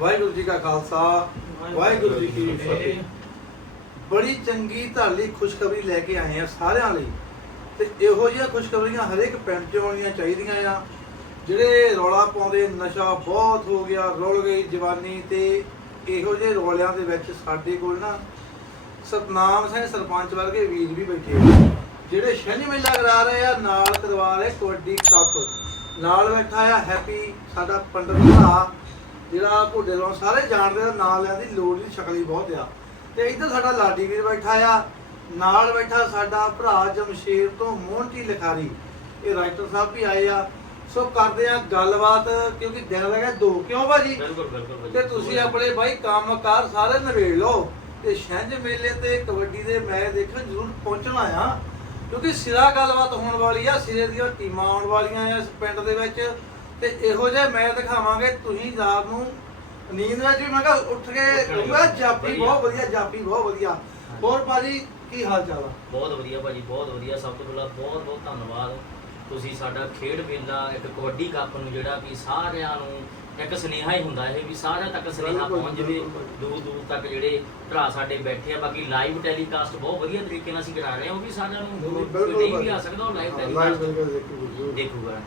ਵਾਹਿਗੁਰੂ ਜੀ ਕਾ ਖਾਲਸਾ ਵਾਹਿਗੁਰੂ ਜੀ ਕੀ ਫਤਿਹ। ਬੜੀ ਚੰਗੀ ਤੁਹਾਡੇ ਖੁਸ਼ਖਬਰੀ ਲੈ ਕੇ ਆਏ ਆ ਸਾਰਿਆਂ ਲਈ। ਤੇ ਇਹੋ ਜਿਹੀਆਂ ਖੁਸ਼ਖਬਰੀਆਂ ਹਰੇਕ ਪਿੰਡ 'ਚ ਆਉਣੀਆਂ ਚਾਹੀਦੀਆਂ ਆ। ਜਿਹੜੇ ਰੌਲਾ ਪਾਉਂਦੇ ਨਸ਼ਾ ਬਹੁਤ ਹੋ ਗਿਆ ਰੁਲ ਗਈ ਜਵਾਨੀ ਤੇ ਇਹੋ ਜਿਹੇ ਰੌਲਿਆਂ ਦੇ ਵਿੱਚ ਸਾਡੇ ਕੋਲ ਨਾ ਸਤਨਾਮ ਸਿੰਘ ਸਰਪੰਚ ਵਰਗੇ ਵੀਰ ਵੀ ਬੈਠੇ ਆ। ਜਿਹੜੇ ਛਿੰਝ ਮੇਲਾ ਕਰਾ ਰਹੇ ਆ ਨਾਲ ਕਰਵਾ ਰਹੇ ਕਬੱਡੀ ਕੱਪ। ਨਾਲ ਬੈਠਾ ਆ ਹੈਪੀ ਸਾਡਾ ਪੰਡਤ ਭਰਾ ਜਿਹੜਾ ਭੁੱਡੇ ਤੋਂ ਸਾਰੇ ਜਾਣਦੇ ਆ ਨਾਂ ਲੈਣ ਦੀ ਲੋੜ ਨਹੀਂ ਸ਼ਕਲੀ ਬਹੁਤ ਆ। ਤੇ ਇੱਧਰ ਸਾਡਾ ਲਾਡੀ ਵੀਰ ਬੈਠਾ ਆ ਨਾਲ ਬੈਠਾ ਸਾਡਾ ਭਰਾ ਜਮਸ਼ੇਰ ਤੋਂ ਮੋਹਨਟੀ ਲਿਖਾਰੀ। ਇਹ ਰਾਈਟਰ ਸਾਹਿਬ ਵੀ ਆਏ ਆ। ਸੋ ਕਰਦੇ ਆ ਗੱਲਬਾਤ ਕਿਉਂਕਿ ਦਿਨ ਲੱਗਾ ਦੋ। ਕਿਉਂ ਭਾਜੀ? ਬਿਲਕੁਲ ਬਿਲਕੁਲ ਤੇ ਤੁਸੀਂ ਆਪਣੇ ਬਾਈ ਕੰਮਕਾਰ ਸਾਰੇ ਨਿਬੇੜ ਲਓ। ਤੇ ਛਿੰਝ ਮੇਲੇ ਤੇ ਕਬੱਡੀ ਦੇ ਮੈਚ ਦੇਖਣ ਜ਼ਰੂਰ ਪਹੁੰਚਣਾ ਆ। ਕਿਉਂਕਿ ਸਿਰਾ ਗੱਲਬਾਤ ਹੋਣ ਵਾਲੀ ਆ ਸਿਰੇ ਦੀਆਂ ਟੀਮਾਂ ਆਉਣ ਵਾਲੀਆਂ ਆ ਇਸ ਪਿੰਡ ਦੇ ਵਿੱਚ। ਤੇ ਇਹੋ ਜਿਹੇ ਮੈਚ ਦਿਖਾਵਾਂਗੇ ਤੁਸੀਂ ਰਾਤ ਨੂੰ ਨੀਂਦ ਵਿੱਚ ਵੀ ਮੈਂ ਕਿਹਾ ਉੱਠ ਕੇ ਕਹੂੰਗਾ ਜਾਪੀ ਬਹੁਤ ਵਧੀਆ ਜਾਪੀ ਬਹੁਤ ਵਧੀਆ। ਹੋਰ ਭਾਜੀ ਕੀ ਹਾਲ ਚਾਲ ਆ? ਬਹੁਤ ਵਧੀਆ ਭਾਜੀ ਬਹੁਤ ਵਧੀਆ। ਸਭ ਤੋਂ ਪਹਿਲਾਂ ਬਹੁਤ ਬਹੁਤ ਧੰਨਵਾਦ। ਤੁਸੀਂ ਸਾਡਾ ਖੇਡ ਮੇਲਾ ਇੱਕ ਕਬੱਡੀ ਕੱਪ ਨੂੰ ਜਿਹੜਾ ਕਿ ਸਾਰਿਆਂ ਨੂੰ ਇੱਕ ਸੁਨੇਹਾ ਹੀ ਹੁੰਦਾ ਇਹ ਵੀ ਸਾਰਿਆਂ ਤੱਕ ਸੁਨੇਹਾ ਪਹੁੰਚ ਜਾਵੇ। ਦੂਰ ਦੂਰ ਤੱਕ ਜਿਹੜੇ ਭਰਾ ਸਾਡੇ ਬੈਠੇ ਆ ਬਾਕੀ ਲਾਈਵ ਟੈਲੀਕਾਸਟ ਬਹੁਤ ਵਧੀਆ ਤਰੀਕੇ ਨਾਲ ਅਸੀਂ ਕਰਾ ਰਹੇ ਹਾਂ ਉਹ ਵੀ ਸਾਰਿਆਂ ਨੂੰ ਨਹੀਂ ਵੀ ਆ ਸਕਦਾ ਉਹ ਲਾਈਵ ਲਾਈਵ ਟੈਲੀਕਾਸਟ ਬਿਲਕੁਲ ਦੇਖੂਗਾ।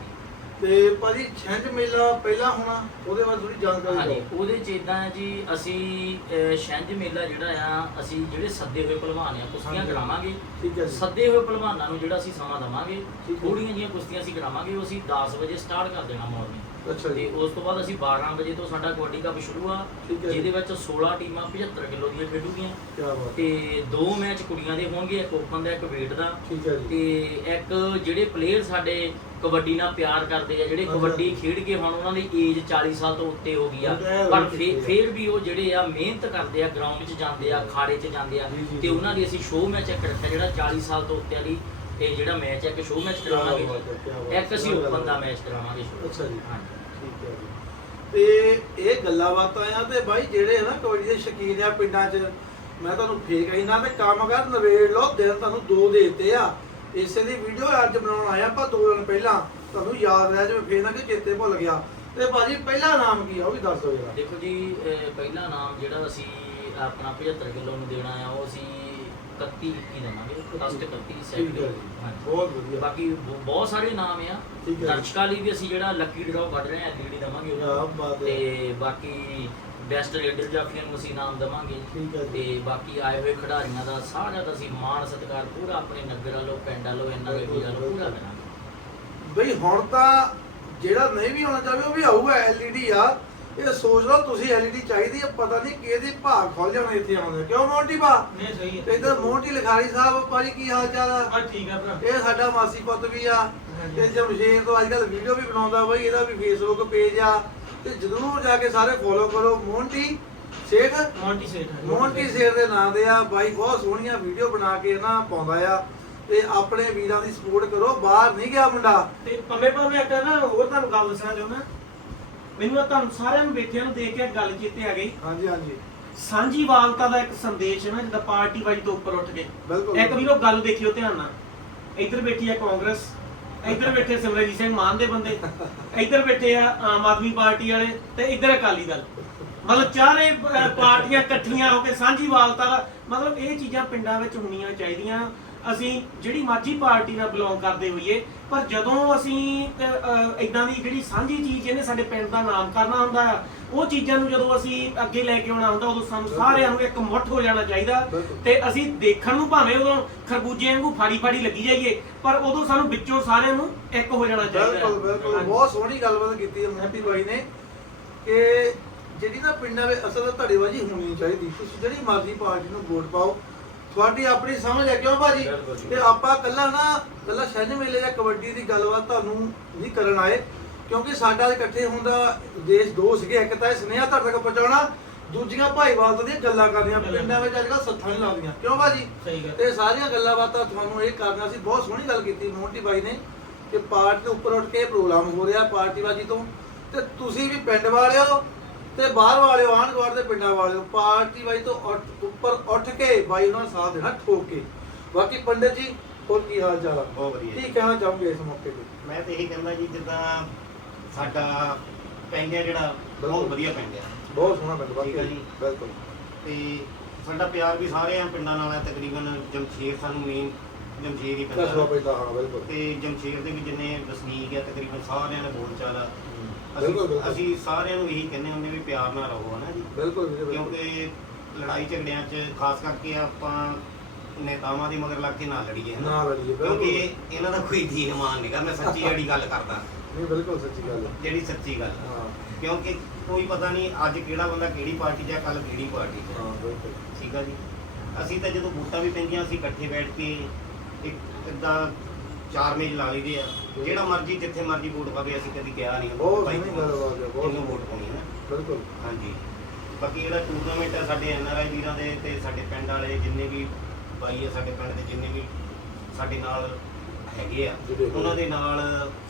ਤੇ ਭਾਜੀ ਛਿੰਝ ਮੇਲਾ ਪਹਿਲਾਂ ਹੋਣਾ ਉਹਦੇ ਬਾਰੇ ਥੋੜੀ ਜਾਣਕਾਰੀ ਹਾਂਜੀ ਦਿਓ ਉਹਦੇ ਚ ਇਦਾਂ ਹੈ ਜੀ ਅਸੀਂ ਅਹ, ਛਿੰਝ ਮੇਲਾ ਜਿਹੜਾ ਆ ਅਸੀਂ ਜਿਹੜੇ ਸੱਦੇ ਹੋਏ ਪਹਿਲਵਾਨ ਆ ਕੁਸ਼ਤੀਆਂ ਹਾਂਜੀ। ਕਰਾਵਾਂਗੇ ਠੀਕ ਹੈ ਜੀ ਸੱਦੇ ਹੋਏ ਪਹਿਲਵਾਨਾਂ ਨੂੰ ਜਿਹੜਾ ਅਸੀਂ ਸਮਾਂ ਦਵਾਂਗੇ ਠੀਕ ਹੈ। ਥੋੜੀਆਂ ਜੀਆਂ ਕੁਸ਼ਤੀਆਂ ਅਸੀਂ ਕਰਾਵਾਂਗੇ ਉਹ ਅਸੀਂ 10 ਵਜੇ ਸਟਾਰਟ ਕਰ ਦੇਣਾ ਮਾਰਨਿੰਗ ਅੱਛਾ ਤੇ ਜੀ ਉਸ ਤੋਂ ਬਾਅਦ ਅਸੀਂ 12 ਵਜੇ ਤੋਂ ਸਾਡਾ ਕਬੱਡੀ ਕੱਪ ਸ਼ੁਰੂ ਆ ਠੀਕ ਹੈ ਜੀ। ਜਿਹਦੇ ਵਿੱਚ 16 ਟੀਮਾਂ 75 ਕਿਲੋ ਦੀਆਂ ਖੇਡੂਗੀਆਂ ਕੀ ਬਾਤ ਤੇ ਦੋ ਮੈਚ ਕੁੜੀਆਂ ਦੇ ਹੋਣਗੇ ਇੱਕ ਓਪਨ ਦਾ ਇੱਕ ਵੇਟ ਦਾ ਠੀਕ ਹੈ ਜੀ ਤੇ ਇੱਕ ਜਿਹੜੇ ਪਲੇਅਰ ਸਾਡੇ ਕਬੱਡੀ ਨਾਲ ਪਿਆਰ ਕਰਦੇ ਆ ਜਿਹੜੇ ਹਾਂਜੀ। ਕਬੱਡੀ ਖੇਡ ਕੇ ਹੁਣ ਉਹਨਾਂ ਦੀ ਏਜ 40 ਸਾਲ ਤੋਂ ਉੱਤੇ ਹੋ ਗਈ ਆ ਪਰ ਉਹ। ਫੇਰ ਵੀ ਉਹ ਜਿਹੜੇ ਆ ਮਿਹਨਤ ਕਰਦੇ ਆ ਗਰਾਊਂਡ 'ਚ ਜਾਂਦੇ ਆ ਖਾੜੇ 'ਚ ਜਾਂਦੇ ਆ ਜੀ, ਜੀ, ਤੇ ਜੀ। ਉਹਨਾਂ ਦੀ ਅਸੀਂ ਸ਼ੋਅ ਮੈਚ ਇੱਕ ਰੱਖਿਆ ਜਿਹੜਾ 40 ਸਾਲ ਤੋਂ ਉੱਤੇ ਵਾਲੀ ਇਹ ਜਿਹੜਾ ਮੈਚ ਹੈ ਇੱਕ ਸ਼ੋਅ ਮੈਚ ਹੈ, ਕਰਾਵਾਂਗੇ ਇੱਕ ਅਸੀਂ ਹੈ। ਓਪਨ ਦਾ ਮੈਚ ਕਰਾਵਾਂਗੇ। ਅੱਛਾ ਜੀ। ਹਾਂਜੀ ਠੀਕ ਹੈ ਜੀ। ਤੇ ਇਹ ਗੱਲਾਂ ਬਾਤਾਂ ਆ ਤੇ ਬਾਈ ਜਿਹੜੇ ਨਾ ਕਬੱਡੀ ਦੇ ਸ਼ੌਕੀਨ ਆ ਪਿੰਡਾਂ 'ਚ ਮੈਂ ਤੁਹਾਨੂੰ ਫੇਕ ਆਈ ਨਾ ਤੇ ਕੰਮ ਕਰ ਨਵੇੜ ਲਓ ਦਿਨ ਤੁਹਾਨੂੰ ਦੋ ਦੇ ਦਿੱਤੇ ਆ। ਇਸੇ ਦੀ ਵੀਡੀਓ ਅੱਜ ਬਣਾਉਣ ਆਇਆ ਆਪਾਂ ਦੋ ਦਿਨ ਪਹਿਲਾਂ। ਤੁਹਾਨੂੰ ਯਾਦ ਰਹਿ ਜਾਵੇ ਫੇਰ ਨਾ ਕਿ ਚੇਤੇ ਭੁੱਲ ਗਿਆ। ਤੇ ਭਾਜੀ ਪਹਿਲਾ ਨਾਮ ਕੀ ਆ? ਉਹ ਵੀ ਦੱਸ ਦਿਓ ਜਰਾ। ਦੇਖੋ ਜੀ ਪਹਿਲਾ ਨਾਮ ਜਿਹੜਾ ਅਸੀਂ ਆਪਣਾ 75 ਕਿਲੋ ਨੂੰ ਦੇਣਾ ਆ ਉਹ ਅਸੀਂ 31 21 ਦੇਵਾਂਗੇ ਫਸਟ 31 ਠੀਕ ਸੈਕਿੰਡ ਹੈ ਜੀ। ਬਹੁਤ ਵਧੀਆ। ਬਾਕੀ ਬਹੁਤ ਸਾਰੇ ਨਾਮ ਆ। ਦਰਸ਼ਕਾਂ ਲਈ ਵੀ ਅਸੀਂ ਜਿਹੜਾ ਲੱਕੀ ਡਰਾਅ ਕੱਢ ਰਹੇ ਆ ਐਲਈਡੀ ਦਵਾਂਗੇ ਉਹਨਾਂ। ਤੇ ਬਾਕੀ ਬੈਸਟ ਲੀਡਰ ਜਾਫੀਆਂ ਨੂੰ ਅਸੀਂ ਨਾਮ ਦਵਾਂਗੇ। ਤੇ ਬਾਕੀ ਆਏ ਹੋਏ ਖਿਡਾਰੀਆਂ ਦਾ ਸਾਰਿਆਂ ਦਾ ਅਸੀਂ ਮਾਣ ਸਤਿਕਾਰ ਪੂਰਾ ਆਪਣੇ ਨਗਰ ਵੱਲੋਂ ਪਿੰਡ ਵੱਲੋਂ ਇਹਨਾਂ ਦੇ ਵੱਲੋਂ ਪੂਰਾ ਕਰਾਂਗੇ। ਬਈ ਹੁਣ ਤਾਂ ਜਿਹੜਾ ਨਹੀਂ ਵੀ ਹੋਣਾ ਚਾਹਵੇ ਉਹ ਵੀ ਆਊਗਾ ਐਲਈਡੀ ਆ। ਇਹ ਸੋਚ ਲਓ ਤੁਸੀਂ ਐਲਈਡੀ ਚਾਹੀਦੀ ਹੈ ਪਤਾ ਨਹੀਂ ਕਿਹਦੇ ਭਾਗ ਖੁੱਲ ਜਾਣਾ ਇੱਥੇ ਆਉਂਦੇ ਕਿਉਂ ਮੋਂਟੀ ਭਾ ਨਹੀਂ ਸਹੀ ਹੈ। ਤੇ ਇਧਰ ਮੋਂਟੀ ਲਿਖਾਰੀ ਸਾਹਿਬ ਭਾਜੀ ਕੀ ਹਾਲ ਚਾਲ ਆ? ਆ ਠੀਕ ਹੈ ਭਰਾ। ਇਹ ਸਾਡਾ ਮਾਸੀ ਪੁੱਤ ਵੀ ਆ। ਤੇ ਜਮਸ਼ੇਰ ਤੋਂ ਅੱਜ ਕੱਲ ਵੀਡੀਓ ਵੀ ਬਣਾਉਂਦਾ ਬਾਈ ਇਹਦਾ ਵੀ ਫੇਸਬੁੱਕ ਪੇਜ ਆ। ਤੇ ਜਰੂਰ ਜਾ ਕੇ ਸਾਰੇ ਫੋਲੋ ਕਰੋ। ਮੋਂਟੀ ਸੇਖ ਮੌਂਟੀ ਹੈ। ਮੋਂਟੀ ਸੇਰ ਦੇ ਨਾਂ ਦੇ ਆ। ਬਾਈ ਬਹੁਤ ਸੋਹਣੀਆਂ ਵੀਡੀਓ ਬਣਾ ਕੇ ਨਾ ਪਾਉਂਦਾ ਆ। ਤੇ ਆਪਣੇ ਵੀਰਾਂ ਦੀ ਸਪੋਰਟ ਕਰੋ। ਬਾਹਰ ਨਹੀਂ ਗਿਆ ਮੁੰਡਾ। ਤੇ ਪੰਮੇ ਮੈਂ ਇੱਕ ਨਾ ਹੋਰ ਤੁਹਾਨੂੰ ਗੱਲ ਦੱਸਣਾ ਚਾਹੁੰਦਾ। ਮੈਨੂੰ ਤੁਹਾਨੂੰ ਸਾਰਿਆਂ ਨੂੰ ਬੈਠਿਆਂ ਨੂੰ ਦੇਖ ਕੇ ਗੱਲ ਚੇਤੇ ਆ ਗਈ। ਹਾਂਜੀ ਹਾਂਜੀ। ਸਾਂਝੀਵਾਲਤਾ ਦਾ ਇੱਕ ਸੰਦੇਸ਼ ਹੈ ਨਾ ਜਿੱਦਾਂ ਪਾਰਟੀ ਵਾਲੀ ਤੋਂ ਉੱਪਰ ਉੱਠ ਕੇ। ਬਿਲਕੁਲ ਇੱਕ ਵੀਰੋ ਗੱਲ ਦੇਖਿਓ ਧਿਆਨ ਨਾਲ। ਇੱਧਰ ਬੈਠੀ ਹੈ ਕਾਂਗਰਸ ਇੱਧਰ ਬੈਠੇ ਸਿਮਰਜੀਤ ਸਿੰਘ ਮਾਨ ਦੇ ਬੰਦੇ ਇੱਧਰ ਬੈਠੇ ਆ ਆਮ ਆਦਮੀ ਪਾਰਟੀ ਵਾਲੇ ਤੇ ਇੱਧਰ ਅਕਾਲੀ ਦਲ। ਮਤਲਬ ਚਾਰੇ ਪਾਰਟੀਆਂ ਇਕੱਠੀਆਂ ਹੋ ਕੇ ਸਾਂਝੀਵਾਲਤਾ ਦਾ ਮਤਲਬ ਇਹ ਚੀਜ਼ਾਂ ਪਿੰਡਾਂ ਵਿੱਚ ਹੋਣੀਆਂ ਚਾਹੀਦੀਆਂ। ਅਸੀਂ ਜਿਹੜੀ ਮਾਝੀ ਪਾਰਟੀ ਨਾਲ ਬਿਲੋਂਗ ਕਰਦੇ ਹੋਈਏ ਪਰ ਜਦੋਂ ਅਸੀਂ ਇਦਾਂ ਦੀ ਜਿਹੜੀ ਸਾਂਝੀ ਚੀਜ਼ ਇਹਨੇ ਸਾਡੇ ਪਿੰਡ ਦਾ ਨਾਮ ਕਰਨਾ ਹੁੰਦਾ ਆ ਉਹ ਚੀਜ਼ਾਂ ਨੂੰ ਜਦੋਂ ਅਸੀਂ ਅੱਗੇ ਲੈ ਕੇ ਆਉਣਾ ਹੁੰਦਾ ਉਦੋਂ ਸਾਨੂੰ ਸਾਰਿਆਂ ਨੂੰ ਇੱਕ ਮੁੱਠ ਹੋ ਜਾਣਾ ਚਾਹੀਦਾ। ਤੇ ਅਸੀਂ ਦੇਖਣ ਨੂੰ ਭਾਵੇਂ ਉਦੋਂ ਖਰਬੂਜੇ ਵਾਂਗੂ ਫਾੜੀ ਫਾੜੀ ਲੱਗੀ ਜਾਈਏ ਪਰ ਉਦੋਂ ਸਾਨੂੰ ਵਿੱਚੋਂ ਸਾਰਿਆਂ ਨੂੰ ਇੱਕ ਹੋ ਜਾਣਾ ਚਾਹੀਦਾ ਹੈ। ਬਿਲਕੁਲ ਬਿਲਕੁਲ। ਬਹੁਤ ਸੋਹਣੀ ਗੱਲਬਾਤ ਕੀਤੀ ਹੈ ਮੋਹਤੀ ਬਾਈ ਨੇ ਕਿ ਜਿਹੜੀ ਨਾ ਪਿੰਡਾਂ ਵਿੱਚ ਅਸਲ ਧੜੇਬਾਜ਼ੀ ਹੋਣੀ ਚਾਹੀਦੀ ਤੁਸੀਂ ਜਿਹੜੀ ਮਰਜ਼ੀ ਪਾਰਟੀ ਨੂੰ ਵੋਟ ਪਾਓ ਤੁਹਾਡੀ ਆਪਣੀ ਸਮਝ ਹੈ ਕਿਉਂ ਭਾਜੀ? ਬਿਲਕੁਲ ਜੀ। ਤੇ ਆਪਾਂ ਕੱਲਾ ਨਾ ਕੱਲਾ ਛੰਝ ਮੇਲੇ ਜਾਂ ਕਬੱਡੀ ਦੀ ਗੱਲਬਾਤ ਤੁਹਾਨੂੰ ਨਹੀਂ ਕਰਨ ਆਏ ਕਿਉਂਕਿ ਸਾਡਾ ਇਕੱਠੇ ਹੁੰਦਾ ਦੇਸ਼ ਦੋ ਸੀਗੇ ਇੱਕ ਤਾਂ ਇਹ ਸੁਨੇਹਾ ਤੁਹਾਡੇ ਤੱਕ ਪਹੁੰਚਾਉਣਾ ਦੂਜੀਆਂ ਭਾਈਵਾਲਤਾ ਦੀਆਂ ਗੱਲਾਂ ਕਰਨੀਆਂ। ਪਿੰਡਾਂ ਵਿੱਚ ਅੱਜ ਕੱਲ੍ਹ ਸੱਥਾਂ ਨਹੀਂ ਲੱਗਦੀਆਂ। ਕਿਉਂ ਭਾਜੀ? ਸਹੀ ਗੱਲ। ਤੇ ਸਾਰੀਆਂ ਗੱਲਾਂ ਬਾਤਾਂ ਤੁਹਾਨੂੰ ਇਹ ਕਰਨਾ ਸੀ ਬਹੁਤ ਸੋਹਣੀ ਗੱਲ ਕੀਤੀ ਮੋਹਨਟੀ ਬਾਈ ਨੇ ਕਿ ਪਾਰਟੀ ਦੇ ਉੱਪਰ ਉੱਠ ਕੇ ਪ੍ਰੋਗਰਾਮ ਹੋ ਰਿਹਾ ਪਾਰਟੀਬਾਜੀ ਤੋਂ। ਤੇ ਤੁਸੀਂ ਵੀ ਪਿੰਡ ਵਾਲਿਓ ਤੇ ਬਾਹਰ ਵਾਲਿਓ ਆਂਢ ਗੁਆਂਢ ਦੇ ਪਿੰਡਾਂ ਵਾਲਿਓ ਪਾਰਟੀਬਾਜੀ ਤੋਂ ਉੱਠ- ਉੱਪਰ ਉੱਠ ਕੇ ਬਾਈ ਉਹਨਾਂ ਦਾ ਸਾਥ ਦੇਣਾ ਠੋਕ ਕੇ। ਬਾਕੀ ਪੰਡਿਤ ਜੀ ਹੋਰ ਕੀ ਹਾਲ ਚਾਲ ਆ? ਬਹੁਤ ਵਧੀਆ ਕੀ। ਕਹਿਣਾ ਚਾਹੋਗੇ ਇਸ ਮੌਕੇ ਤੇ? ਮੈਂ ਤੇ ਇਹੀ ਕਹਿੰਦਾ ਜੀ ਜਿੱਦਾਂ ਸਾਡਾ ਪਿੰਡ ਹੈ ਜਿਹੜਾ ਬਹੁਤ ਵਧੀਆ ਪਿੰਡ ਆ ਬਹੁਤ ਸੋਹਣਾ ਪਿੰਡ ਬਾਕੀ ਜੀ। ਬਿਲਕੁਲ। ਤੇ ਸਾਡਾ ਪਿਆਰ ਵੀ ਸਾਰਿਆਂ ਪਿੰਡਾਂ ਨਾਲ ਹੈ ਤਕਰੀਬਨ ਜਮਸ਼ੇਰ ਸਾਨੂੰ ਮੇਨ ਜਮਸ਼ੇਰ ਹੀ ਪੈਂਦਾ। ਹਾਂ ਬਿਲਕੁਲ। ਤੇ ਜਮਸ਼ੇਰ ਦੇ ਵੀ ਜਿੰਨੇ ਵਸਨੀਕ ਆ ਤਕਰੀਬਨ ਸਾਰਿਆਂ ਨੇ ਬੋਲ ਚਾਲ ਆ ਬਿਲਕੁਲ ਅਸੀਂ ਬਿਲਕੁਲ ਅਸੀਂ ਸਾਰਿਆਂ ਨੂੰ ਇਹੀ ਕਹਿੰਦੇ ਹੁੰਦੇ ਵੀ ਪਿਆਰ ਨਾਲ ਰਹੋ ਹਨਾ ਜੀ? ਬਿਲਕੁਲ ਵੀਰੇ ਬਿਲਕੁਲ। ਕਿਉਂਕਿ ਲੜਾਈ ਝਗੜਿਆਂ 'ਚ ਖਾਸ ਕਰਕੇ ਆਪਾਂ ਨੇਤਾਵਾਂ ਦੀ ਮਗਰ ਲੱਗ ਕੇ ਨਾ ਲੜੀਏ ਹਨਾ? ਨਾ ਲੜੀਏ ਬਿਲਕੁਲ। ਕਿਉਂਕਿ ਇਹਨਾਂ ਦਾ ਕੋਈ ਦੀਨ ਮਾਨ ਨਹੀਂਗਾ ਮੈਂ ਸੱਚੀ ਜਿਹੜੀ ਗੱਲ ਕਰਦਾ। ਨਹੀਂ ਬਿਲਕੁਲ ਸੱਚੀ ਗੱਲ ਹੈ। ਜਿਹੜੀ ਸੱਚੀ ਗੱਲ। ਆ। ਹਾਂ। ਕਿਉਂਕਿ ਕੋਈ ਪਤਾ ਨਹੀਂ ਅੱਜ ਕਿਹੜਾ ਬੰਦਾ ਕਿਹੜੀ ਪਾਰਟੀ 'ਚ ਆ ਕੱਲ ਕਿਹੜੀ ਪਾਰਟੀ 'ਚ ਆ। ਹਾਂ ਬਿਲਕੁਲ। ਠੀਕ ਆ ਜੀ? ਅਸੀਂ ਤਾਂ ਜਦੋਂ ਵੋਟਾਂ ਵੀ ਪੈਂਦੀਆਂ ਅਸੀਂ ਇਕੱਠੇ ਬੈਠ ਕੇ ਇੱਕ ਇਦਾਂ ਚਾਰ ਮੇਜ ਲਾ ਲਈਦੇ ਆ। ਜਿਹੜਾ ਮਰਜ਼ੀ ਜਿੱਥੇ ਮਰਜ਼ੀ ਵੋਟ ਪਾਵੇ ਅਸੀਂ ਕਦੀ ਕਿਹਾ ਨਹੀਂ। ਬਹੁਤ ਭਾਈ ਸੋਹਣੀ ਹੈ ਬਹੁਤ ਵੋਟ ਪਾਉਣੀ ਹੈ ਬਿਲਕੁਲ। ਹਾਂਜੀ। ਬਾਕੀ ਜਿਹੜਾ ਟੂਰਨਾਮੈਂਟ ਹੈ ਸਾਡੇ ਐਨਆਰਆਈ ਵੀਰਾਂ ਦੇ ਤੇ ਸਾਡੇ ਪਿੰਡ ਵਾਲੇ ਜਿੰਨੇ ਵੀ ਬਾਈ ਆ ਸਾਡੇ ਪਿੰਡ ਦੇ ਜਿੰਨੇ ਵੀ ਸਾਡੇ ਨਾਲ ਹੈਗੇ ਆ। ਉਹਨਾਂ ਦੇ ਨਾਲ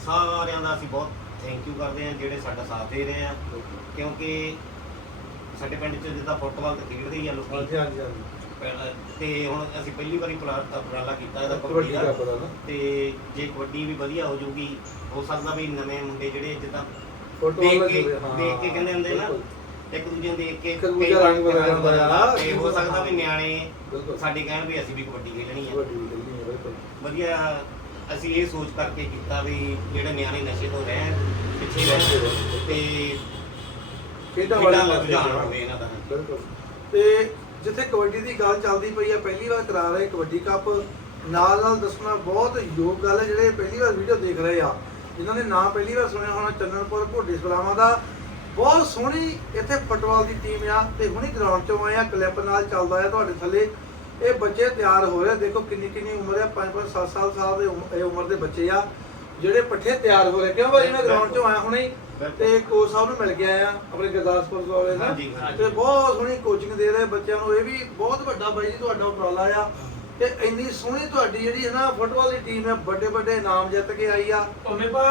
ਸਾਰਿਆਂ ਦਾ ਅਸੀਂ ਬਹੁਤ ਥੈਂਕ ਯੂ ਕਰਦੇ ਆ ਜਿਹੜੇ ਸਾਡਾ ਸਾਥ ਦੇ ਰਹੇ ਆ। ਕਿਉਂਕਿ ਸਾਡੇ ਪਿੰਡ 'ਚ ਜਿੱਦਾਂ ਫੁੱਟਬਾਲ ਤੇ ਖੇਡਦੇ ਹੀ ਆ ਲੋਕੀ। ਹਾਂਜੀ ਹਾਂਜੀ ਹਾਂਜੀ। ਪਹਿਲਾਂ- ਤੇ ਹੁਣ ਅਸੀਂ ਪਹਿਲੀ ਵਾਰੀ ਪਲਾ- ਉਪਰਾਲਾ ਕੀਤਾ ਇਹਦਾ ਕਬੱਡੀ ਦਾ। ਦਾ। ਤੇ ਜੇ ਕਬੱਡੀ ਵੀ ਵਧੀਆ ਹੋ ਜਾਊਗੀ ਹੋ ਸਕਦਾ ਵੀ ਨਵੇਂ ਮੁੰਡੇ ਜਿਹੜੇ ਜਿੱਦਾਂ ਦੇਖ ਦਾ ਕੇ ਦੇਖ ਕੇ ਕਹਿੰਦੇ ਹੁੰਦੇ ਨਾ ਬਿਲਕੁਲ, ਇੱਕ ਦੂਜੇ ਨੂੰ ਦੇਖ ਕੇ ਇੱਕ ਦੂਜੇ ਕਈ ਦਾ ਰੰਗ ਵਾਰ ਬਦਲ ਜਾਂਦਾ ਆ। ਤੇ ਹੋ ਸਕਦਾ ਵੀ ਨਿਆਣੇ ਬਿਲਕੁਲ। ਸਾਡੇ ਕਹਿਣ ਵੀ ਅਸੀਂ ਵੀ ਕਬੱਡੀ ਖੇਡਣੀ ਹੈ ਵਧੀਆ ਅਸੀਂ ਇਹ ਸੋਚ ਕਰਕੇ ਕੀਤਾ ਵੀ ਜਿਹੜੇ ਨਿਆਣੇ ਨਸ਼ੇ ਤੋਂ ਰਹਿਣ ਪਿੱਛੇ ਰਹਿਣ ਤੇ ਵਾਲੇ ਰੁਝਾਨ। ਹੋਵੇ ਇਹਨਾਂ ਦਾ। ਬਿਲਕੁਲ। ਤੇ ਜਿੱਥੇ ਕਬੱਡੀ ਦੀ ਗੱਲ ਚੱਲਦੀ ਪਈ ਆ, ਪਹਿਲੀ ਵਾਰ ਕਰਾ ਰਹੇ ਕਬੱਡੀ ਕੱਪ। ਨਾਲ ਨਾਲ ਦੱਸਣਾ ਬਹੁਤ ਯੋਗ ਗੱਲ ਹੈ, ਜਿਹੜੇ ਪਹਿਲੀ ਵਾਰ ਵੀਡੀਓ ਦੇਖ ਰਹੇ ਆ। ਜਿਨ੍ਹਾਂ ਨੇ ਨਾਮ ਪਹਿਲੀ ਵਾਰ ਸੁਣਿਆ ਹੋਣਾ ਚੰਨਨਪੁਰ ਘੋੜੀ ਸਲਾਮਾ ਦਾ। ਬਹੁਤ ਸੋਹਣੀ ਇੱਥੇ ਫੁੱਟਬਾਲ ਦੀ ਟੀਮ ਆ ਤੇ ਹੁਣੀ ਗਰਾਊਂਡ ਚੋਂ ਆਏ ਆ ਕਲਿੱਪ ਨਾਲ ਚੱਲਦਾ ਆ ਤੁਹਾਡੇ ਥੱਲੇ। ਇਹ ਬੱਚੇ ਤਿਆਰ ਹੋ ਰਹੇ ਦੇਖੋ ਕਿੰਨੀ ਕਿੰਨੀ ਉਮਰ ਆ 5 5 7 7 ਸਾਲ ਦੇ ਇਹ ਉਮਰ ਦੇ ਬੱਚੇ ਆ, ਜਿਹੜੇ ਪੱਠੇ ਤਿਆਰ ਹੋ ਰਹੇ। ਕਿਉਂ ਭਾਈ ਮੈਂ ਗਰਾਊਂਡ ਚੋਂ ਆਇਆ ਹੁਣੇ। ਤੇ ਕੋਚ ਸਾਹਿਬ ਨੂੰ ਮਿਲ ਕੇ ਆਇਆ ਆਪਣੇ ਗੁਰਦਾਸਪੁਰ ਹਾਂਜੀ, ਹਾਂਜੀ। ਤੇ ਬਹੁਤ ਸੋਹਣੀ ਕੋਚਿੰਗ ਦੇ ਰਹੇ ਬੱਚਿਆਂ ਨੂੰ ਇਹ ਵੀ ਬਹੁਤ ਵੱਡਾ ਬਾਈ ਜੀ ਤੁਹਾਡਾ ਉਪਰਾਲਾ ਆ ਤੇ ਇੰਨੀ ਸੋਹਣੀ ਤੁਹਾਡੀ ਜਿਹੜੀ ਹੈ ਨਾ ਫੁੱਟਬਾਲ ਦੀ ਟੀਮ ਹੈ ਵੱਡੇ ਵੱਡੇ ਇਨਾਮ ਜਿੱਤ ਕੇ ਆਈ ਆ ਉਹਨੇ ਪਾ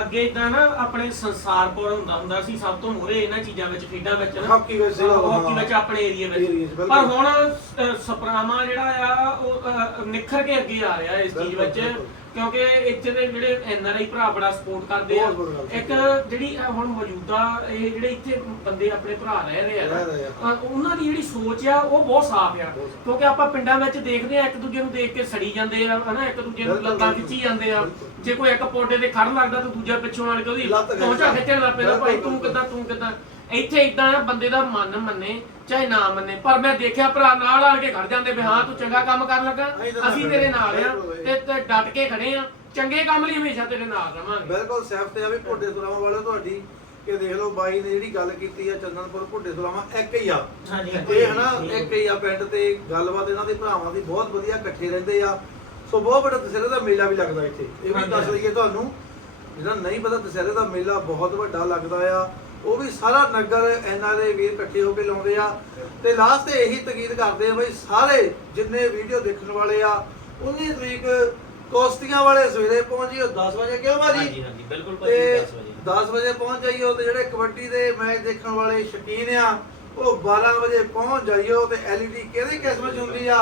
ਅੱਗੇ ਇਦਾਂ ਨਾ ਆਪਣੇ ਸੰਸਾਰਪੁਰ ਹੁੰਦਾ ਹੁੰਦਾ ਸੀ ਸਭ ਤੋਂ ਮੂਹਰੇ ਇਹਨਾਂ ਚੀਜ਼ਾਂ ਵਿੱਚ ਖੇਡਾਂ ਵਿੱਚ ਨਾ ਹਾਕੀ ਵਿੱਚ ਸੀਗਾ, ਹਾਕੀ ਹਾਂ। ਵਿੱਚ ਆਪਣੇ ਏਰੀਆ 'ਚ, ਵਿੱਚ ਬਿਲਕੁਲ। ਪਰ ਹੁਣ ਅ, ਸਪਰਾਮਾ ਜਿਹੜਾ ਆ ਉਹ ਅ, ਨਿਖਰ ਕੇ ਅੱਗੇ ਆ ਰਿਹਾ ਇਸ ਚੀਜ਼ ਬਿਲਕੁਲ, ਵਿੱਚ ਬਿਲਕੁਲ। ਕਿਉਂਕਿ ਇੱਥੇ ਦੇ ਜਿਹੜੇ ਐਨਆਰਆਈ ਭਰਾ ਬੜਾ ਸਪੋਰਟ ਕਰਦੇ ਆ ਬਹੁਤ ਇੱਕ। ਜਿਹੜੀ ਹੁਣ ਮੌਜੂਦਾ ਇਹ ਜਿਹੜੇ ਇੱਥੇ ਬੰਦੇ ਆਪਣੇ ਭਰਾ ਰਹਿ ਰਹੇ ਆ ਨਾ, ਰਹਿ ਰਹੇ ਆ। ਅ, ਉਹਨਾਂ ਦੀ ਜਿਹੜੀ ਸੋਚ ਆ ਉਹ ਬਹੁਤ ਸਾਫ਼ ਆ ਬਹੁਤ ਸਾਫ਼। ਕਿਉਂਕਿ ਆਪਾਂ ਪਿੰਡਾਂ ਵਿੱਚ ਦੇਖਦੇ ਆ ਇੱਕ ਦੂਜੇ ਨੂੰ ਦੇਖ ਕੇ ਸੜੀ ਜਾਂਦੇ ਆ ਹਨਾ ਇੱਕ ਦੂਜੇ ਨੂੰ ਬਿਲਕੁਲ, ਲੱਤਾਂ ਬਿਲਕੁਲ। ਖਿੱਚੀ ਜਾਂਦੇ ਆ ਬਿਲਕੁਲ। ਜੇ ਕੋਈ ਇੱਕ ਪੌਡੇ ਤੇ ਖੜਨ ਲੱਗਦਾ ਤਾਂ ਦੂਜਾ ਪਿੱਛੋਂ ਆਣ ਕੇ ਉਹਦੀ ਲੱਤ ਖਿੱਚ ਪਹੁੰਚਾ ਖਿੱਚਣ ਲੱਗ ਪੈਂਦਾ ਭਾਈ ਬਿਲਕੁਲ, ਤੂੰ ਬਿਲਕੁਲ। ਕਿੱਦਾਂ ਤੂੰ ਕਿੱਦਾਂ ਇੱਥੇ ਇਦਾਂ ਬੰਦੇ ਦਾ ਮਨ ਮੰਨੇ ਚਾਹੇ ਨਾ ਮੰਨੇ ਪਰ ਮੈਂ ਦੇਖਿਆ ਭਰਾ ਨਾਲ ਆਣ ਕੇ ਖੜ ਜਾਂਦੇ ਵੀ ਹਾਂ ਤੂੰ ਚੰਗਾ ਕੰਮ ਕਰਨ ਲੱਗਾ ਅਸੀਂ ਤੇਰੇ ਨਾਲ ਆ ਤੇ ਤੇ ਡਟ ਕੇ ਖੜੇ ਆ। ਚੰਗੇ ਕੰਮ ਲਈ ਹਮੇਸ਼ਾ ਤੇਰੇ ਨਾਲ ਰਵਾਂਗੇ। ਬਿਲਕੁਲ ਸੈਫ ਤੇ ਆ ਵੀ ਭੁੱਡੇ ਸੁਲਾਮਾ ਵਾਲੇ ਤੁਹਾਡੀ ਕਿ ਦੇਖ ਲਓ ਬਾਈ ਨੇ ਜਿਹੜੀ ਗੱਲ ਕੀਤੀ ਆ ਚੰਦਨਪੁਰ ਭੁੱਡੇ ਸੁਲਾਮਾ ਇੱਕ ਹੀ ਆ। ਹਾਂਜੀ ਇਹ ਹਨਾ ਇੱਕ ਹੀ ਆ ਪਿੰਡ ਤੇ ਗੱਲਬਾਤ ਇਹਨਾਂ ਦੇ ਭਰਾਵਾਂ ਦੀ ਬਹੁਤ ਵਧੀਆ ਇਕੱਠੇ ਰਹਿੰਦੇ ਆ। ਸੋ ਬਹੁਤ ਵੱਡਾ ਦਸਹਿਰੇ ਦਾ ਮੇਲਾ ਵੀ ਲੱਗਦਾ ਇੱਥੇ। ਇਹ ਵੀ ਦੱਸ। ਦਈਏ ਤੁਹਾਨੂੰ ਜਿਹਨਾਂ ਨਹੀਂ ਪਤਾ ਦਸਹਿਰੇ ਦਾ ਮੇਲਾ ਬਹੁਤ ਵੱਡਾ ਲੱਗਦਾ ਆ। ਉਹ ਵੀ ਸਾਰਾ ਨਗਰ ਐਨਆਰਏ ਵੀਰ ਇਕੱਠੇ ਹੋ ਕੇ ਲਾਉਂਦੇ ਆ। ਤੇ ਲਾਸਟ ਤੇ ਇਹੀ ਤਕੀਦ ਕਰਦੇ ਆ ਬਈ ਸਾਰੇ ਜਿੰਨੇ ਵੀਡੀਓ ਦੇਖਣ ਵਾਲੇ ਆ 19 ਤਰੀਕ ਕੋਸਤੀਆਂ ਵਾਲੇ ਸਵੇਰੇ ਪਹੁੰਚਿਓ 10 ਵਜੇ ਕਿਉਂ ਹਾਂਜੀ ਭਾਜੀ? ਹਾਂਜੀ ਬਿਲਕੁਲ ਭਾਜੀ ਤੇ 10 ਵਜੇ। 10 ਵਜੇ ਪਹੁੰਚ ਜਾਈਓ ਤੇ ਜਿਹੜੇ ਕਬੱਡੀ ਦੇ ਮੈਚ ਦੇਖਣ ਵਾਲੇ ਸ਼ੌਕੀਨ ਆ ਉਹ 12 ਵਜੇ ਪਹੁੰਚ ਜਾਈਓ ਤੇ ਐਲਈਡੀ ਕਿਹਦੇ ਕਿਸਮ ਚ ਹੁੰਦੀ ਆ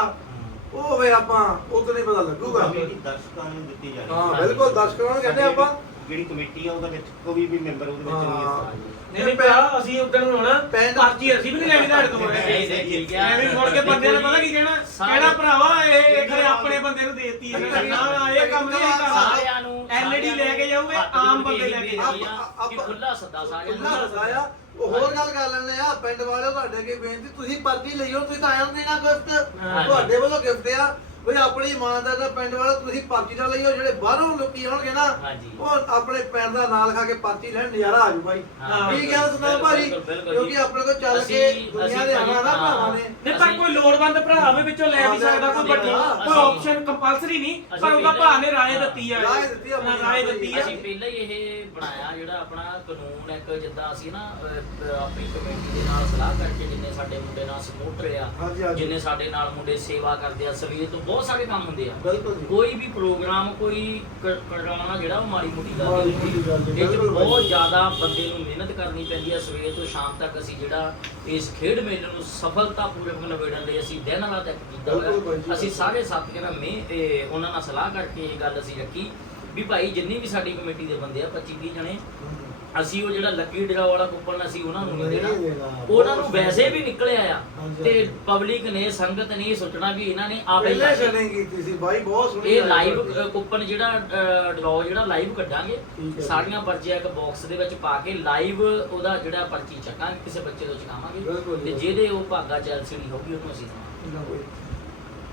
ਉਹ ਹੋਵੇ ਆਪਾਂ ਉਦੋਂ ਹੀ ਪਤਾ ਲੱਗੂਗਾ। ਦਰਸ਼ਕਾਂ ਨੂੰ ਦਿੱਤੀ ਜਾਣੀ ਹਾਂ। ਬਿਲਕੁਲ ਦਰਸ਼ਕਾਂ ਨੂੰ ਕਹਿੰਦੇ ਆਪਾਂ ਜਿਹੜੀ ਕਮੇਟੀ ਆ ਉਹਦੇ ਵਿੱਚ ਕੋਈ ਵੀ ਮੈਂਬਰ ਉਹਦੇ ਵਿੱਚ ਨਹੀਂ ਹਾਂ। ਆ ਨਹੀਂ ਨਹੀਂ ਭਰਾ ਅਸੀਂ ਉਦੋਂ ਨੂੰ ਪਿੰਡ- ਪਰਚੀ ਅਸੀਂ ਵੀ ਨਹੀਂ ਲੈਣੀ ਤੁਹਾਡੇ ਤੋਂ ਨਹੀਂ, ਨਹੀਂ, ਠੀਕ ਆ। ਐਵੇਂ ਮੁੜ ਕੇ ਬੰਦੇ ਨੇ ਪਤਾ ਕੀ ਕਹਿਣਾ? ਸਾਰੇ- ਕਹਿਣਾ ਭਰਾਵਾ ਇਹ ਇਹ ਖਰੇ ਆਪਣੇ ਬੰਦੇ ਨੂੰ ਦੇਤੀ ਹੈ। ਨਾ ਇਹ ਕੰਮ ਨਹੀਂ ਕਰਨਾ ਸਾਰਿਆਂ ਨੂੰ LED ਲੈ ਕੇ ਜਾਊਗੇ, ਆਮ ਬੰਦੇ ਲੈ ਕੇ ਜਾਊਗੇ ਕਿ ਖੁੱਲਾ ਸੱਦਾ ਸਾਰਿਆਂ ਖੁੱਲਾ ਨੂੰ ਹਸਾਇਆ ਉਹ ਹੋਰ ਗੱਲ ਕਰ ਲੈਂਦੇ ਆ ਪਿੰਡ ਵਾਲਿਓ ਤੁਹਾਡੇ ਅੱਗੇ ਬੇਨਤੀ ਤੁਸੀਂ ਪਰਚੀ ਲਈਓ ਤੁਸੀਂ ਤਾਂ ਆਇਆ ਦੇਣਾ ਗਿਫਟ ਹਾਂ। ਤੁਹਾਡੇ ਵੱਲੋਂ ਗਿਫਟ ਆ। ਬਈ ਆਪਣੀ ਇਮਾਨਦਾਰ ਦਾ ਪਿੰਡ ਵਾਲੋ ਤੁਸੀਂ ਪਰਚੀ ਨਾ ਲਈਓ ਜਿਹੜੇ ਬਾਹਰੋਂ ਲੋਕੀ ਆਉਣਗੇ ਨਾ ਹਾਂਜੀ। ਉਹ ਆਪਣੇ ਪਿੰਡ ਦਾ ਨਾਂ ਲਿਖਾ ਕੇ ਪਰਚੀ ਲੈਣ ਨਜ਼ਾਰਾ ਆ ਜੂ ਬਾਈ ਹਾਂ। ਠੀਕ ਹੈ ਸੁਣਾ ਭਾਜੀ ਬਿਲਕੁਲ, ਬਿਲਕੁਲ ਕਿਉਂਕਿ। ਆਪਣੇ ਕੋਲ ਚੱਲ ਅਸੀਂ- ਕੇ ਦੁਨੀਆ ਅਸੀਂ ਦੇ ਆਣਾ ਨਾ ਭਾਜੀ, ਭਰਾਵਾਂ ਨੇ ਨਹੀਂ ਪਰ ਕੋਈ ਲੋੜਵੰਦ ਭਰਾ ਵੀ ਵਿੱਚੋਂ ਲੈ ਵੀ ਸਕਦਾ ਕੋਈ ਵੱਡੀ ਕੋਈ ਆਪਸ਼ਨ ਕੰਪਲਸਰੀ ਨਹੀਂ ਪਰ ਉਹਦਾ ਭਰਾ ਨੇ ਰਾਏ। ਦਿੱਤੀ ਆ ਰਾਏ ਦਿੱਤੀ ਆ, ਹਾਂ, ਰਾਏ ਦਿੱਤੀ ਆ ਅਸੀਂ ਪਹਿਲਾਂ ਹੀ ਇਹ ਬਣਾਇਆ ਜਿਹੜਾ ਆਪਣਾ ਕਾਨੂੰਨ ਇੱਕ ਜਿੱਦਾਂ ਅਸੀਂ ਨਾ ਅਹ, ਅਹ, ਆਪਣੀ ਕਮੇਟੀ ਦੇ ਨਾਲ ਸਲਾਹ ਕਰਕੇ ਜਿੰਨੇ ਸਾਡੇ ਮੁੰਡੇ ਨਾਲ ਸਪੋਰਟਰ ਆ ਹਾਂਜੀ। ਜਿੰਨੇ ਸਾਡੇ ਨਾਲ ਮੁੰਡੇ ਸੇਵਾ ਕਰਦੇ ਆ ਸਵੇਰ ਤੋਂ ਬਹੁਤ ਸਾਰੇ ਕੰਮ ਹੁੰਦੇ ਆ। ਬਿਲਕੁਲ ਜੀ। ਕੋਈ ਵੀ ਪ੍ਰੋਗਰਾਮ ਕੋਈ ਕ- ਕਰਾਉਣਾ ਜਿਹੜਾ ਉਹ ਮਾੜੀ ਮੋਟੀ ਗੱਲ ਮਾੜੀ ਨਹੀਂ ਮੋਟੀ ਗੱਲ ਨਹੀਂ, ਇਹ 'ਚ ਬਿਲਕੁਲ ਬਹੁਤ ਭਾਈ। ਜ਼ਿਆਦਾ ਬੰਦੇ ਨੂੰ ਮਿਹਨਤ ਕਰਨੀ ਪੈਂਦੀ ਹੈ ਸਵੇਰ ਤੋਂ ਸ਼ਾਮ ਤੱਕ ਅਸੀਂ ਜਿਹੜਾ ਇਸ ਖੇਡ ਮੇਲੇ ਨੂੰ ਸਫਲਤਾਪੂਰਵਕ ਨਿਬੇੜਨ ਲਈ ਅਸੀਂ ਦਿਨ ਰਾਤ ਇੱਕ ਕੀਤਾ ਬਿਲਕੁਲ ਭਾਈ ਜੀ, ਹੋਇਆ ਅਸੀਂ। ਸਾਰੇ ਸਾਥੀਆਂ ਨਾਲ ਮੇ ਤੇ ਉਹਨਾਂ ਨਾਲ ਸਲਾਹ ਕਰਕੇ ਇਹ ਗੱਲ ਅਸੀਂ ਰੱਖੀ ਵੀ ਭਾਈ ਜਿੰਨੀ ਵੀ ਸਾਡੀ ਕਮੇਟੀ ਦੇ ਬੰਦੇ ਆ 25 30 ਜਣੇ ਅਸੀਂ ਉਹ ਜਿਹੜਾ ਲੱਕੀ ਡਰਾ ਵਾਲਾ ਕੂਪਨ ਅਸੀਂ ਉਹਨਾਂ ਨੂੰ ਨਹੀਂ ਦੇਣਾ। ਉਹਨਾਂ ਨੂੰ ਵੈਸੇ ਵੀ ਨਿਕਲਿਆ ਆ ਤੇ। ਪਬਲਿਕ ਨੇ ਸੰਗਤ ਨੇ ਸੋਚਣਾ ਵੀ ਇਹਨਾਂ ਨੇ ਆਪੇ ਪਹਿਲੇ। ਸ਼ਟਿੰਗ ਕੀਤੀ ਸੀ ਬਾਈ ਬਹੁਤ ਸੋਹਣੀ ਇਹ ਲਾਈਵ। ਕੂਪਨ ਜਿਹੜਾ ਡਰਾਅ ਜਿਹੜਾ ਲਾਈਵ ਕੱਢਾਂਗੇ। ਸਾਰੀਆਂ ਪਰਚੀਆਂ ਇੱਕ ਬਾਕਸ ਦੇ ਵਿੱਚ ਪਾ ਕੇ ਲਾਈਵ ਉਹਦਾ ਜਿਹੜਾ ਪਰਚੀ ਚੱਕਾਂਗੇ ਕਿਸੇ ਬੱਚੇ ਤੋਂ ਚਕਾਵਾਂਗੇ। ਤੇ ਜਿਹਦੇ ਉਹ ਭਾਗਾ ਚ ਐਲਸੀਡੀ ਹੋਊਗੀ ਉਹਨੂੰ ਅਸੀਂ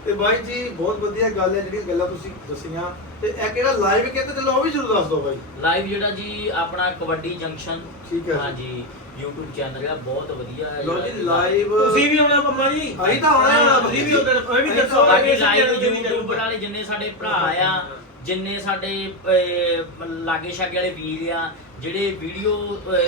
ਤੇ ਬਾਈ ਜੀ ਬਹੁਤ ਵਧੀਆ ਗੱਲ ਹੈ ਜਿਹੜੀਆਂ ਗੱਲਾਂ ਤੁਸੀਂ ਦੱਸੀਆਂ ਤੇ ਇਹ ਕਿਹੜਾ ਲਾਈਵ ਕਹਿੰਦੇ ਚਲੋ ਉਹ ਵੀ ਜ਼ਰੂਰ ਦੱਸ ਦਿਓ ਬਾਈ ਲਾਈਵ ਜਿਹੜਾ ਜੀ ਆਪਣਾ ਕਬੱਡੀ ਜੰਕਸ਼ਨ ਠੀਕ ਹੈ। ਹਾਂਜੀ YouTube ਚੈਨਲ ਜਿਹੜਾ ਬਹੁਤ ਵਧੀਆ ਹੈ ਲੋ ਜੀ ਲਾਈਵ ਤੁਸੀਂ ਵੀ ਆਉਣਾ ਪੰਮਾ ਜੀ ਅਸੀਂ ਤਾਂ ਆਉਣਾ ਹੀ ਆਉਣਾ ਤੁਸੀਂ ਵੀ ਉਧਰ ਉਹ ਵੀ ਦੱਸੋ ਬਾਕੀ ਲਾਈਵ ਚੱਲੂਗਾ। ਵਾਲੇ ਜਿੰਨੇ ਸਾਡੇ ਭਰਾ ਆ ਜਿੰਨੇ ਸਾਡੇ ਅਹ, ਲਾਗੇ ਛਾਗੇ ਵਾਲੇ ਵੀਰ ਆ ਜਿਹੜੇ ਵੀਡੀਓ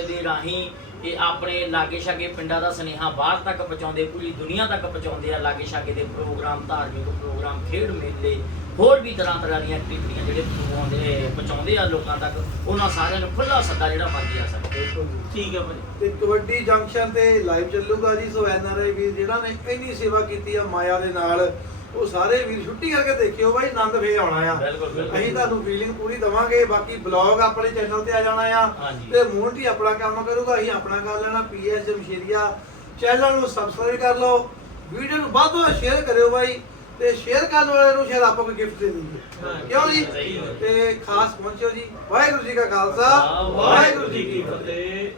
ਦੇ ਰਾਹੀਂ ਇਹ ਆਪਣੇ ਲਾਗੇ ਛਾਗੇ ਪਿੰਡਾਂ ਦਾ ਸੁਨੇਹਾ ਬਾਹਰ ਤੱਕ ਪਹੁੰਚਾਉਂਦੇ ਪੂਰੀ ਦੁਨੀਆ ਤੱਕ ਪਹੁੰਚਾਉਂਦੇ ਆ ਲਾਗੇ ਛਾਗੇ ਦੇ ਪ੍ਰੋਗਰਾਮ ਧਾਰਮਿਕ ਪ੍ਰੋਗਰਾਮ ਖੇਡ ਮੇਲੇ ਹੋਰ ਵੀ ਤਰ੍ਹਾਂ ਤਰ੍ਹਾਂ ਦੀਆਂ ਐਕਟੀਵਿਟੀਆਂ ਜਿਹੜੇ ਪਹੁੰਚਾਉਂਦੇ ਪਹੁੰਚਾਉਂਦੇ ਆ ਲੋਕਾਂ ਤੱਕ ਉਹਨਾਂ ਸਾਰਿਆਂ ਨੂੰ ਖੁੱਲਾ ਸੱਦਾ ਜਿਹੜਾ ਮਰਜ਼ੀ ਆ ਸਕਦਾ ਠੀਕ ਹੈ ਭਾਈ ਤੇ ਕਬੱਡੀ ਜੰਕਸ਼ਨ ਤੇ ਲਾਈਵ ਚੱਲੂਗਾ ਜੀ ਸੋ ਐਨਆਰਆਈ ਵੀਰ ਜਿਹੜਾ ਨੇ ਇੰਨੀ ਸੇਵਾ ਕੀਤੀ ਆ ਮਾਇਆ ਦੇ ਨਾਲ ਉਹ ਸਾਰੇ ਵੀਰ ਛੁੱਟੀ ਕਰਕੇ ਦੇਖਿਓ ਬਾਈ ਆਨੰਦ ਫੇਰ ਆਉਣਾ ਆ ਬਿਲਕੁਲ, ਬਿਲਕੁਲ। ਅਸੀਂ ਤੁਹਾਨੂੰ ਫੀਲਿੰਗ ਪੂਰੀ ਦਵਾਂਗੇ ਬਾਕੀ ਬਲੌਗ ਆਪਣੇ ਚੈਨਲ ਤੇ ਆ ਜਾਣਾ ਆ ਹਾਂਜੀ। ਤੇ ਮੂਨਟੀ ਆਪਣਾ ਕੰਮ ਕਰੂਗਾ ਅਸੀਂ ਆਪਣਾ ਕਰ ਲੈਣਾ ਪੀਐਸ ਜਮਸ਼ੇਰੀਆ ਚੈਨਲ ਨੂੰ ਸਬਸਕ੍ਰਾਈਬ ਕਰ ਲਓ ਵੀਡੀਓ ਨੂੰ ਵੱਧ ਤੋਂ ਵੱਧ ਸ਼ੇਅਰ ਕਰਿਓ ਬਾਈ ਤੇ ਸ਼ੇਅਰ ਕਰਨ ਵਾਲੇ ਨੂੰ ਸ਼ਾਇਦ ਆਪਾਂ ਕੋਈ ਗਿਫਟ ਦੇ ਦਈਏ। ਕਿਉਂ ਜੀ ਸਹੀ। ਤੇ ਖਾਸ ਪਹੁੰਚਿਓ ਜੀ ਵਾਹਿਗੁਰੂ ਜੀ ਕਾ ਖਾਲਸਾ ਵਾਹਿਗੁਰੂ ਜੀ ਕੀ ਫਤਿਹ